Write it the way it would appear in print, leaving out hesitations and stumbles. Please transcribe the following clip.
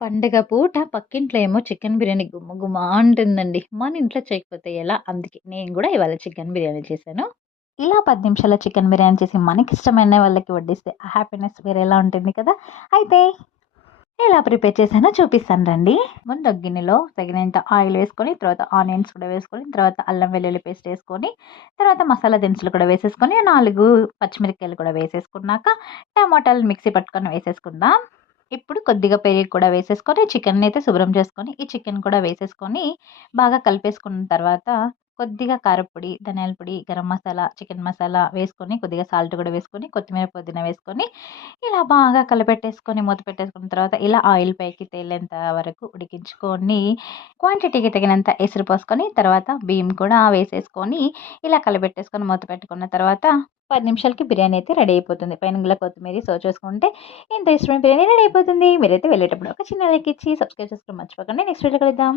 పండగ పూట పక్కింట్లో ఏమో చికెన్ బిర్యానీ గుమ గుమ అంటుందండి. మన ఇంట్లో చేయకపోతే ఎలా? అందుకే నేను గూడా ఇవాళ చికెన్ బిర్యానీ చేశాను. ఇలా 10 నిమిషాల చికెన్ బిర్యానీ చేసి మనకిష్టమైన వాళ్ళకి వడ్డిస్తే ఆ హ్యాపీనెస్ వేరేలా ఉంటుంది కదా! అయితే ఎలా ప్రిపేర్ చేశానో చూపిస్తాను రండి. ముందు ఒక గిన్నెలో తగినంత ఆయిల్ వేసుకొని, తర్వాత ఆనియన్స్ కూడా వేసుకొని, తర్వాత అల్లం వెల్లుల్లి పేస్ట్ ఏసుకొని, తర్వాత మసాలా దినుసులు కూడా వేసేసుకొని, 4 పచ్చిమిరపకాయలు కూడా వేసేసుకున్నాక, టమాటాలు మిక్సీ పట్టుకొని వేసేసుకుందాం. ఇప్పుడు కొద్దిగా పెరుగు కూడా వేసేసుకొని, చికెన్‌నైతే శుభ్రం చేసుకొని, ఈ చికెన్ కూడా వేసేసుకొని, బాగా కలిపేసుకున్న తర్వాత, కొద్దిగా కారప్పొడి, ధనియాల పొడి, గరం మసాలా, చికెన్ మసాలా వేసుకొని, కొద్దిగా సాల్ట్ కూడా వేసుకొని, కొత్తిమీర, పుదీనా వేసుకొని, ఇలా బాగా కలిపెట్టేసుకొని, మూత పెట్టేసుకున్న తర్వాత, ఇలా ఆయిల్ పైకి తేలేంత వరకు ఉడికించుకొని, క్వాంటిటీకి తగినంత ఎసరు పోసుకొని, తర్వాత బియ్యం కూడా వేసేసుకొని, ఇలా కలిపెట్టేసుకొని మూత పెట్టుకున్న తర్వాత, 10 నిమిషాలకి బిర్యానీ అయితే రెడీ అయిపోతుంది. పైన కొత్తిమీర సర్వ్ చేసుకుంటే ఇంత ఇష్టమైన బిర్యానీ రెడీ అయిపోతుంది. మీరైతే వెళ్ళేటప్పుడు ఒక చిన్న లైక్ ఇచ్చి సబ్స్క్రైబ్ చేసుకోవడం మర్చిపోకండి. నెక్స్ట్ వీడియోలో కలుద్దాం.